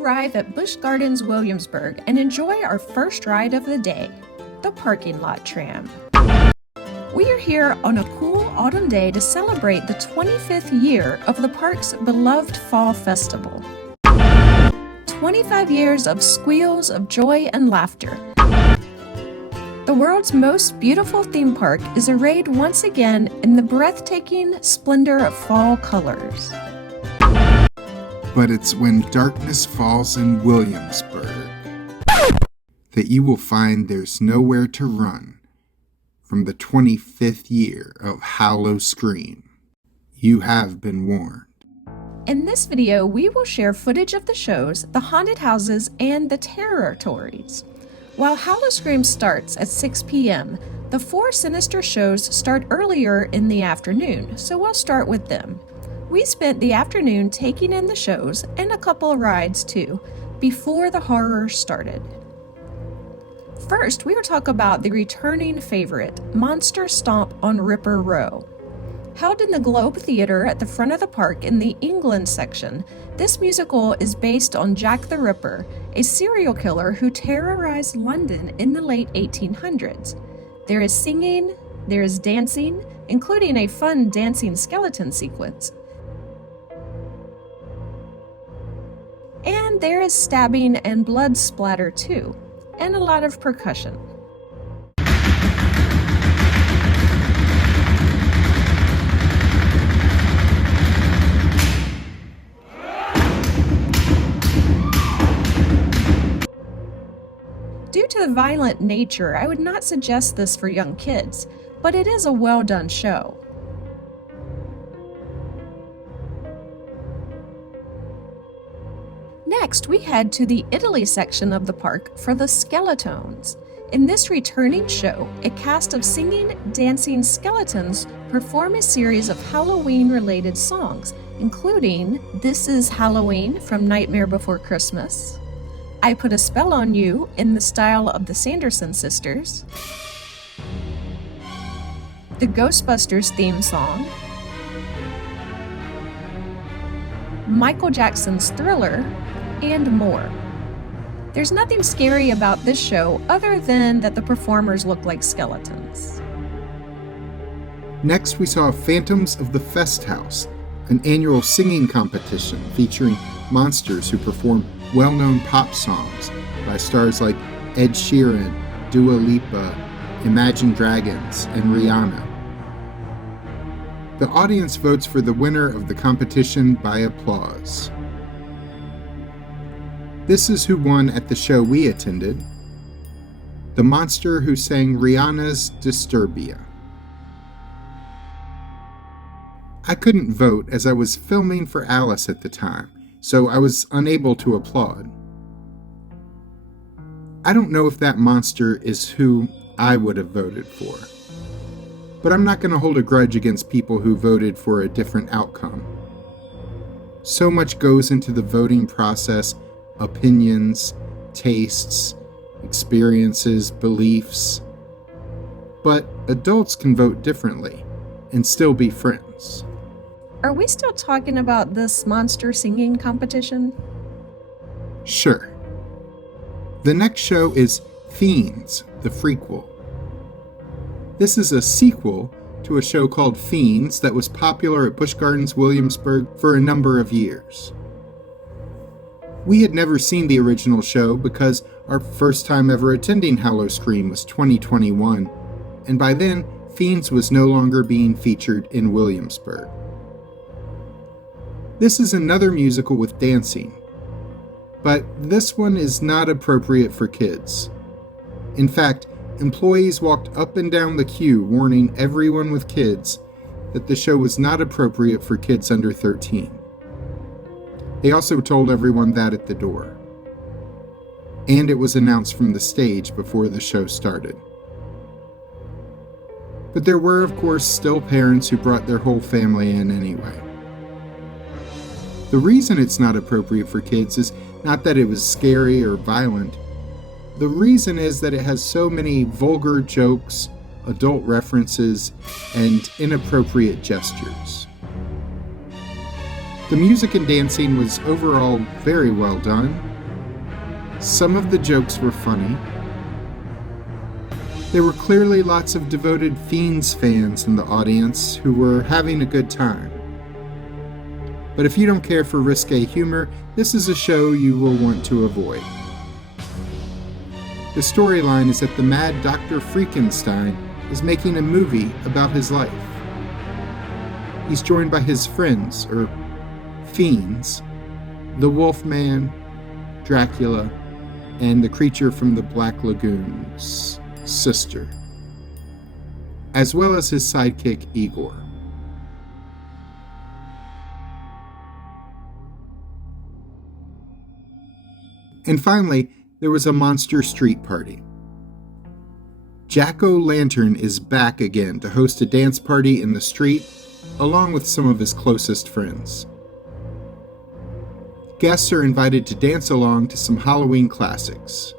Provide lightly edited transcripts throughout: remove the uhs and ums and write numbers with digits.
arrive at Busch Gardens Williamsburg and enjoy our first ride of the day, the parking lot tram. We are here on a cool autumn day to celebrate the 25th year of the park's beloved Fall Festival. 25 years of squeals of joy and laughter. The world's most beautiful theme park is arrayed once again in the breathtaking splendor of fall colors. But it's when darkness falls in Williamsburg that you will find there's nowhere to run from the 25th year of Howl-o-Scream. You have been warned. In this video, we will share footage of the shows, the Haunted Houses and the Terror-tories. While Howl-o-Scream starts at 6 p.m., the 4 Sinister Shows start earlier in the afternoon, so we'll start with them. We spent the afternoon taking in the shows and a couple of rides too, before the horror started. First, we will talk about the returning favorite, Monster Stomp on Ripper Row. Held in the Globe Theatre at the front of the park in the England section, this musical is based on Jack the Ripper, a serial killer who terrorized London in the late 1800s. There is singing, there is dancing, including a fun dancing skeleton sequence. And there is stabbing and blood splatter too, and a lot of percussion. Due to the violent nature, I would not suggest this for young kids, but it is a well-done show. Next, we head to the Italy section of the park for the Skeletones. In this returning show, a cast of singing, dancing skeletons perform a series of Halloween-related songs, including This Is Halloween from Nightmare Before Christmas, I Put a Spell on You in the style of the Sanderson sisters, the Ghostbusters theme song, Michael Jackson's Thriller, and more. There's nothing scary about this show other than that the performers look like skeletons. Next, we saw Phantoms of the Fest House, an annual singing competition featuring monsters who perform well-known pop songs by stars like Ed Sheeran, Dua Lipa, Imagine Dragons, and Rihanna. The audience votes for the winner of the competition by applause. This is who won at the show we attended, the monster who sang Rihanna's Disturbia. I couldn't vote as I was filming for Alice at the time, so I was unable to applaud. I don't know if that monster is who I would have voted for, but I'm not going to hold a grudge against people who voted for a different outcome. So much goes into the voting process: opinions, tastes, experiences, beliefs. But adults can vote differently and still be friends. Are we still talking about this monster singing competition? Sure. The next show is Fiends, the Frequel. This is a sequel to a show called Fiends that was popular at Busch Gardens Williamsburg for a number of years. We had never seen the original show because our first time ever attending Howl-o-Scream was 2021, and by then, Fiends was no longer being featured in Williamsburg. This is another musical with dancing, but this one is not appropriate for kids. In fact, employees walked up and down the queue warning everyone with kids that the show was not appropriate for kids under 13. They also told everyone that at the door. And it was announced from the stage before the show started. But there were, of course, still parents who brought their whole family in anyway. The reason it's not appropriate for kids is not that it was scary or violent. The reason is that it has so many vulgar jokes, adult references, and inappropriate gestures. The music and dancing was overall very well done, Some of the jokes were funny. There were clearly lots of devoted Fiends fans in the audience who were having a good time. But if you don't care for risque humor, this is a show you will want to avoid. The storyline is that the mad Dr. Frankenstein is making a movie about his life. He's joined by his friends, or fiends, the Wolfman, Dracula, and the creature from the Black Lagoon's sister, as well as his sidekick Igor. And finally, there was a monster street party. Jack-o'-lantern is back again to host a dance party in the street, along with some of his closest friends. Guests are invited to dance along to some Halloween classics.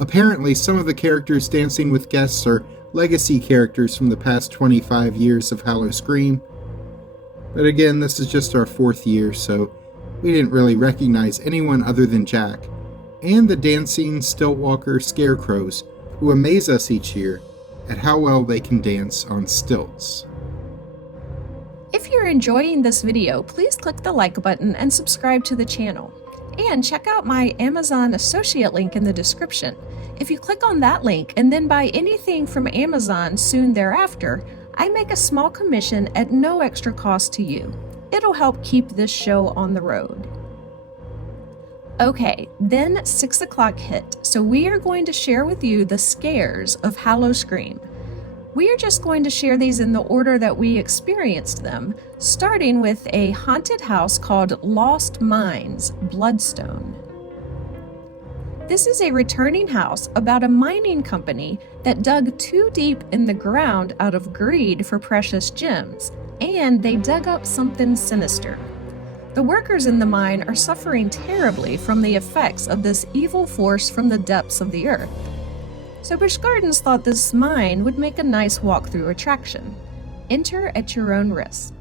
Apparently, some of the characters dancing with guests are legacy characters from the past 25 years of Howl-o-Scream. But again, this is just our 4th year, so we didn't really recognize anyone other than Jack, and the dancing stilt-walker scarecrows who amaze us each year at how well they can dance on stilts. If you're enjoying this video, please click the like button and subscribe to the channel. And check out my Amazon associate link in the description. If you click on that link and then buy anything from Amazon soon thereafter, I make a small commission at no extra cost to you. It'll help keep this show on the road. Okay, then 6 o'clock hit, so we are going to share with you the scares of Howl-o-Scream. We are just going to share these in the order that we experienced them, starting with a haunted house called Lost Mines, Bloodstone. This is a returning house about a mining company that dug too deep in the ground out of greed for precious gems, and they dug up something sinister. The workers in the mine are suffering terribly from the effects of this evil force from the depths of the earth. So Busch Gardens thought this mine would make a nice walkthrough attraction. Enter at your own risk.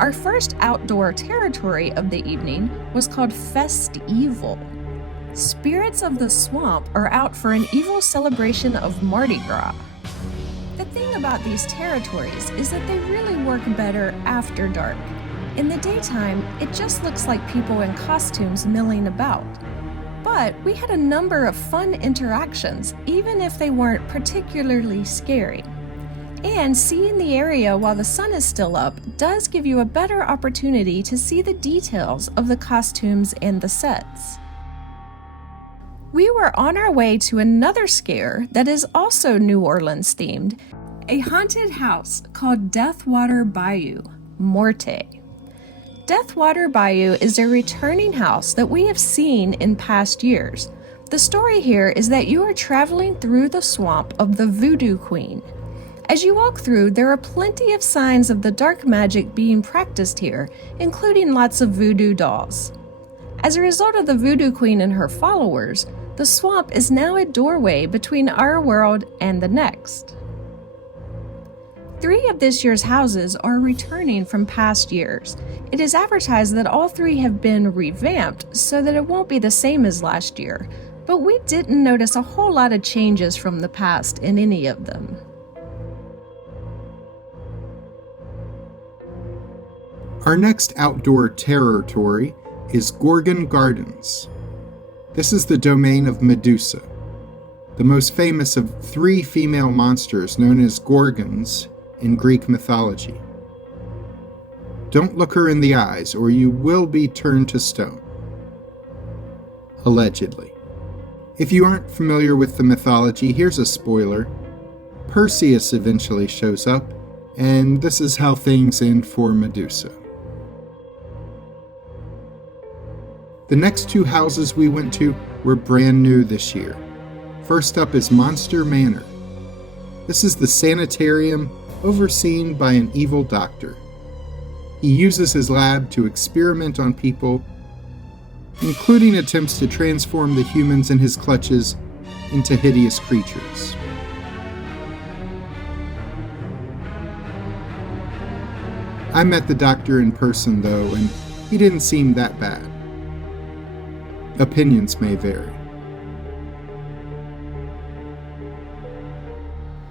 Our first outdoor territory of the evening was called Fest-Evil. Spirits of the swamp are out for an evil celebration of Mardi Gras. The thing about these territories is that they really work better after dark. In the daytime, it just looks like people in costumes milling about. But we had a number of fun interactions, even if they weren't particularly scary. And seeing the area while the sun is still up does give you a better opportunity to see the details of the costumes and the sets. We were on our way to another scare that is also New Orleans themed, a haunted house called Deathwater Bayou, Morte. Deathwater Bayou is a returning house that we have seen in past years. The story here is that you are traveling through the swamp of the Voodoo Queen. As you walk through, there are plenty of signs of the dark magic being practiced here, including lots of voodoo dolls. As a result of the Voodoo Queen and her followers, the swamp is now a doorway between our world and the next. 3 of this year's houses are returning from past years. It is advertised that all 3 have been revamped so that it won't be the same as last year, but we didn't notice a whole lot of changes from the past in any of them. Our next outdoor territory is Gorgon Gardens. This is the domain of Medusa, the most famous of 3 female monsters known as Gorgons in Greek mythology. Don't look her in the eyes or you will be turned to stone. Allegedly. If you aren't familiar with the mythology, here's a spoiler. Perseus eventually shows up, and this is how things end for Medusa. The next 2 houses we went to were brand new this year. First up is Monster Manor. This is the sanitarium overseen by an evil doctor. He uses his lab to experiment on people including attempts to transform the humans in his clutches into hideous creatures. I met the doctor in person, though, and he didn't seem that bad. Opinions may vary.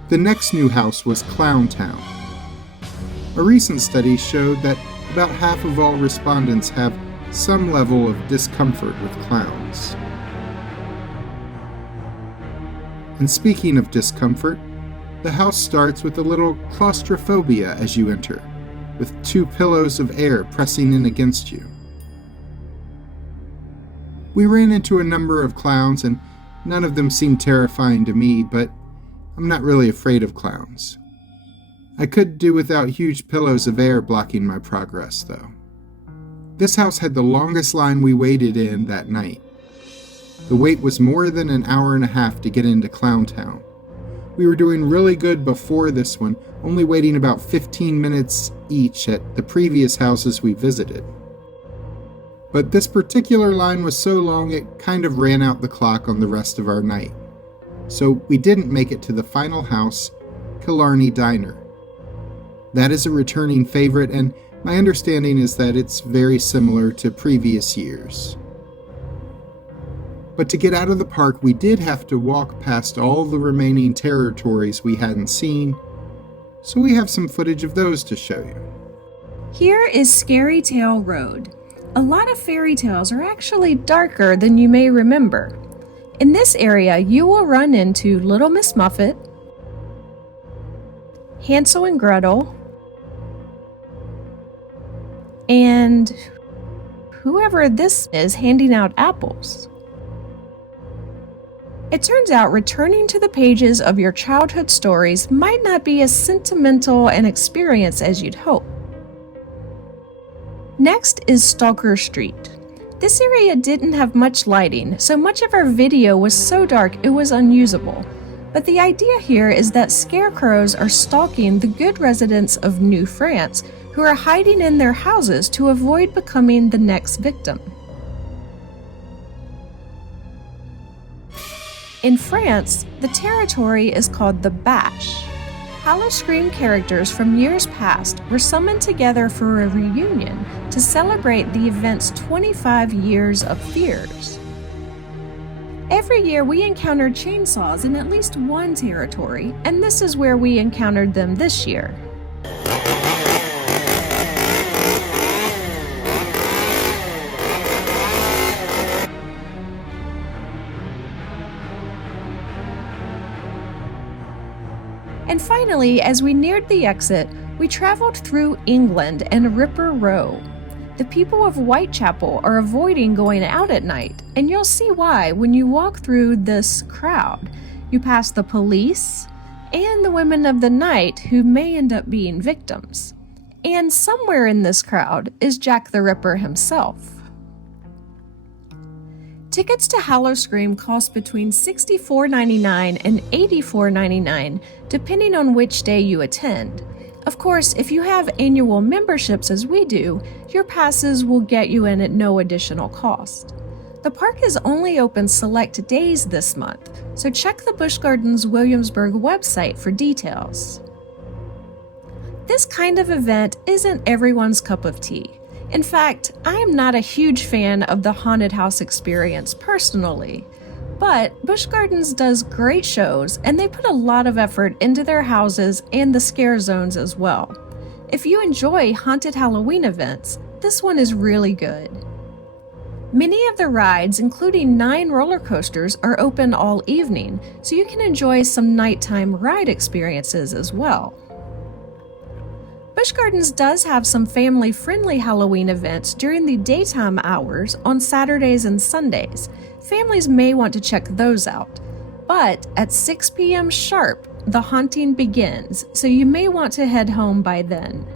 The next new house was Clown Town. A recent study showed that about half of all respondents have some level of discomfort with clowns. And speaking of discomfort, the house starts with a little claustrophobia as you enter, with 2 pillows of air pressing in against you. We ran into a number of clowns, and none of them seemed terrifying to me, but I'm not really afraid of clowns. I could do without huge pillows of air blocking my progress, though. This house had the longest line we waited in that night. The wait was more than an hour and a half to get into Clown Town. We were doing really good before this one, only waiting about 15 minutes each at the previous houses we visited. But this particular line was so long it kind of ran out the clock on the rest of our night. So we didn't make it to the final house, Killarney Diner. That is a returning favorite, and my understanding is that it's very similar to previous years. But to get out of the park, we did have to walk past all the remaining Terror-tories we hadn't seen, so we have some footage of those to show you. Here is Scary Tale Road. A lot of fairy tales are actually darker than you may remember. In this area, you will run into Little Miss Muffet, Hansel and Gretel, and whoever this is handing out apples. It turns out returning to the pages of your childhood stories might not be as sentimental an experience as you'd hope. Next is Stalker Street. This area didn't have much lighting, so much of our video was so dark it was unusable. But the idea here is that scarecrows are stalking the good residents of New France who are hiding in their houses to avoid becoming the next victim. In France, the territory is called the Bash. Howl-o-Scream characters from years past were summoned together for a reunion to celebrate the event's 25 years of fears. Every year we encountered chainsaws in at least one territory, and this is where we encountered them this year. And finally, as we neared the exit, we traveled through England and Ripper Row. The people of Whitechapel are avoiding going out at night, and you'll see why when you walk through this crowd. You pass the police and the women of the night who may end up being victims. And somewhere in this crowd is Jack the Ripper himself. Tickets to Howl-o-Scream cost between $64.99 and $84.99, depending on which day you attend. Of course, if you have annual memberships as we do, your passes will get you in at no additional cost. The park is only open select days this month, so check the Busch Gardens Williamsburg website for details. This kind of event isn't everyone's cup of tea. In fact, I am not a huge fan of the haunted house experience personally, but Busch Gardens does great shows and they put a lot of effort into their houses and the scare zones as well. If you enjoy haunted Halloween events, this one is really good. Many of the rides, including 9 roller coasters, are open all evening, so you can enjoy some nighttime ride experiences as well. Busch Gardens does have some family-friendly Halloween events during the daytime hours on Saturdays and Sundays. Families may want to check those out. But at 6 p.m. sharp, the haunting begins, so you may want to head home by then.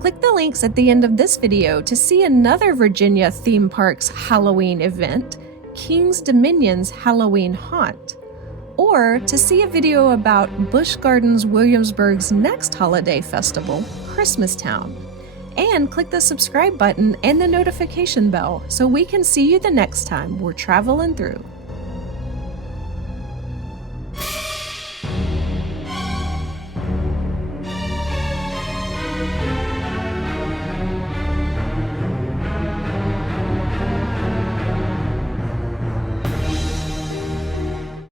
Click the links at the end of this video to see another Virginia theme park's Halloween event, King's Dominion's Halloween Haunt, or to see a video about Busch Gardens Williamsburg's next holiday festival, Christmas Town. And click the subscribe button and the notification bell so we can see you the next time we're traveling through.